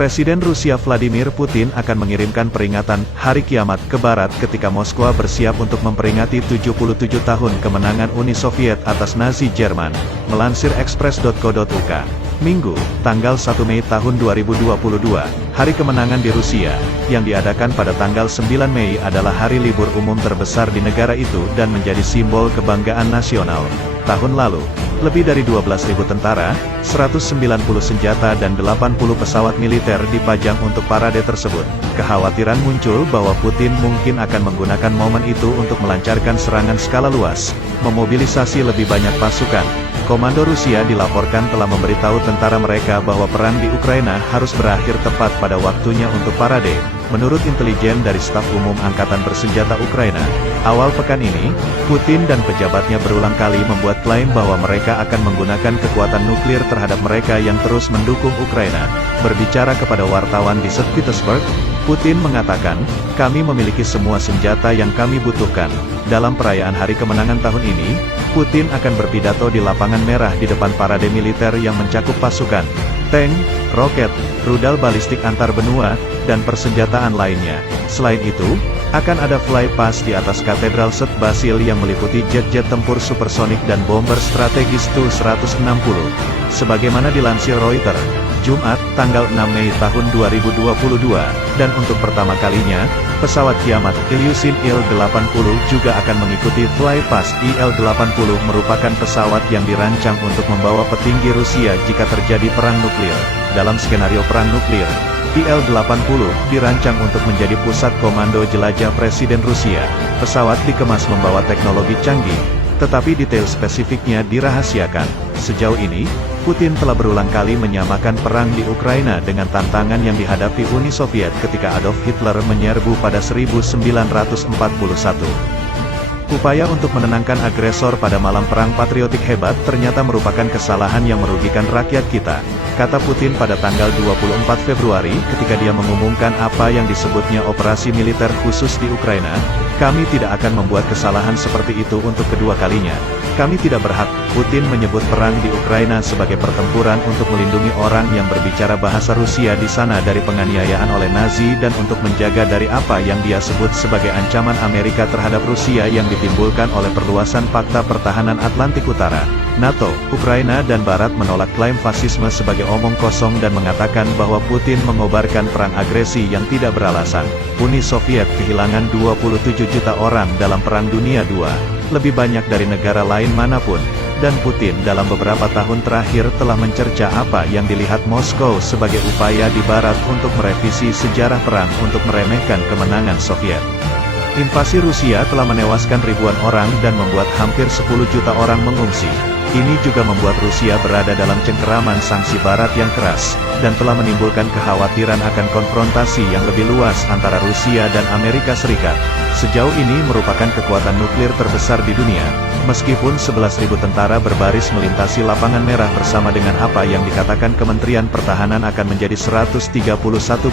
Presiden Rusia Vladimir Putin akan mengirimkan peringatan Hari Kiamat ke Barat ketika Moskwa bersiap untuk memperingati 77 tahun kemenangan Uni Soviet atas Nazi Jerman, melansir Express.co.uk. Minggu, tanggal 1 Mei tahun 2022, Hari Kemenangan di Rusia, yang diadakan pada tanggal 9 Mei adalah hari libur umum terbesar di negara itu dan menjadi simbol kebanggaan nasional. Tahun lalu, lebih dari 12.000 tentara, 190 senjata dan 80 pesawat militer dipajang untuk parade tersebut. Kekhawatiran muncul bahwa Putin mungkin akan menggunakan momen itu untuk melancarkan serangan skala luas, memobilisasi lebih banyak pasukan. Komando Rusia dilaporkan telah memberitahu tentara mereka bahwa perang di Ukraina harus berakhir tepat pada waktunya untuk parade. Menurut intelijen dari Staf Umum Angkatan Bersenjata Ukraina, awal pekan ini, Putin dan pejabatnya berulang kali membuat klaim bahwa mereka akan menggunakan kekuatan nuklir terhadap mereka yang terus mendukung Ukraina. Berbicara kepada wartawan di St. Petersburg, Putin mengatakan, "Kami memiliki semua senjata yang kami butuhkan." Dalam perayaan Hari Kemenangan tahun ini, Putin akan berpidato di lapangan merah di depan parade militer yang mencakup pasukan, tank, roket, rudal balistik antar benua, dan persenjataan lainnya. Selain itu, akan ada flypast di atas Katedral St. Basil yang meliputi jet-jet tempur supersonik dan bomber strategis Tu-160. Sebagaimana dilansir Reuters, Jumat, tanggal 6 Mei tahun 2022, dan untuk pertama kalinya, pesawat kiamat Ilyushin Il-80 juga akan mengikuti flypast. Il-80 merupakan pesawat yang dirancang untuk membawa petinggi Rusia jika terjadi perang nuklir. Dalam skenario perang nuklir, Il-80 dirancang untuk menjadi pusat komando jelajah Presiden Rusia. Pesawat dikemas membawa teknologi canggih, tetapi detail spesifiknya dirahasiakan. Sejauh ini, Putin telah berulang kali menyamakan perang di Ukraina dengan tantangan yang dihadapi Uni Soviet ketika Adolf Hitler menyerbu pada 1941. Upaya untuk menenangkan agresor pada malam perang patriotik hebat ternyata merupakan kesalahan yang merugikan rakyat kita, kata Putin pada tanggal 24 Februari ketika dia mengumumkan apa yang disebutnya operasi militer khusus di Ukraina. "Kami tidak akan membuat kesalahan seperti itu untuk kedua kalinya. Kami tidak berhak." Putin menyebut perang di Ukraina sebagai pertempuran untuk melindungi orang yang berbicara bahasa Rusia di sana dari penganiayaan oleh Nazi dan untuk menjaga dari apa yang dia sebut sebagai ancaman Amerika terhadap Rusia yang ditimbulkan oleh perluasan Fakta Pertahanan Atlantik Utara, NATO. Ukraina dan Barat menolak klaim fasisme sebagai omong kosong dan mengatakan bahwa Putin mengobarkan perang agresi yang tidak beralasan. Uni Soviet kehilangan 27 juta orang dalam Perang Dunia II, lebih banyak dari negara lain manapun. Dan Putin dalam beberapa tahun terakhir telah mencerca apa yang dilihat Moskow sebagai upaya di Barat untuk merevisi sejarah perang untuk meremehkan kemenangan Soviet. Invasi Rusia telah menewaskan ribuan orang dan membuat hampir 10 juta orang mengungsi. Ini juga membuat Rusia berada dalam cengkeraman sanksi Barat yang keras, dan telah menimbulkan kekhawatiran akan konfrontasi yang lebih luas antara Rusia dan Amerika Serikat. Sejauh ini merupakan kekuatan nuklir terbesar di dunia, meskipun 11.000 tentara berbaris melintasi lapangan merah bersama dengan apa yang dikatakan Kementerian Pertahanan akan menjadi 131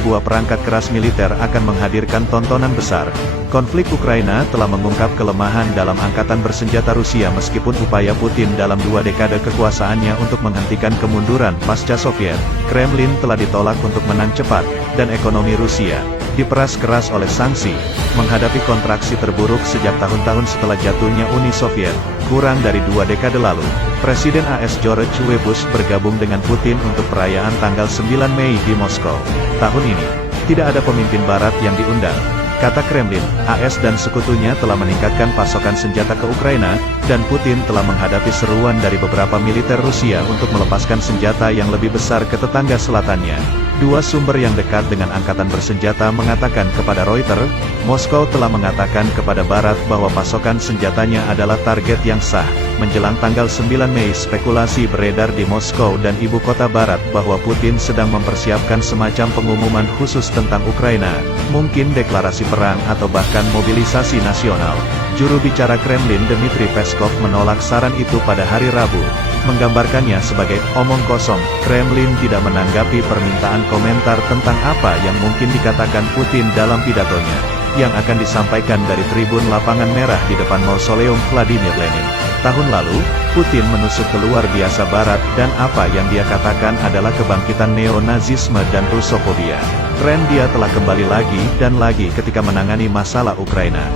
buah perangkat keras militer akan menghadirkan tontonan besar. Konflik Ukraina telah mengungkap kelemahan dalam angkatan bersenjata Rusia meskipun upaya Putin dalam 2 dekade kekuasaannya untuk menghentikan kemunduran pasca Soviet, Kremlin telah ditolak untuk menang cepat, dan ekonomi Rusia diperas keras oleh sanksi, menghadapi kontraksi terburuk sejak tahun-tahun setelah jatuhnya Uni Soviet. Kurang dari 2 dekade lalu, Presiden AS George W. Bush bergabung dengan Putin untuk perayaan tanggal 9 Mei di Moskow. Tahun ini, tidak ada pemimpin Barat yang diundang. Kata Kremlin, AS dan sekutunya telah meningkatkan pasokan senjata ke Ukraina, dan Putin telah menghadapi seruan dari beberapa militer Rusia untuk melepaskan senjata yang lebih besar ke tetangga selatannya. Dua sumber yang dekat dengan angkatan bersenjata mengatakan kepada Reuters, Moskow telah mengatakan kepada Barat bahwa pasokan senjatanya adalah target yang sah. Menjelang tanggal 9 Mei, spekulasi beredar di Moskow dan ibu kota Barat bahwa Putin sedang mempersiapkan semacam pengumuman khusus tentang Ukraina, mungkin deklarasi perang atau bahkan mobilisasi nasional. Juru bicara Kremlin Dmitry Peskov menolak saran itu pada hari Rabu, menggambarkannya sebagai omong kosong. Kremlin tidak menanggapi permintaan komentar tentang apa yang mungkin dikatakan Putin dalam pidatonya, yang akan disampaikan dari tribun Lapangan Merah di depan Mausoleum Vladimir Lenin. Tahun lalu, Putin menusuk keluar biasa Barat dan apa yang dia katakan adalah kebangkitan neo-Nazisme dan Rusofobia. Tren dia telah kembali lagi dan lagi ketika menangani masalah Ukraina.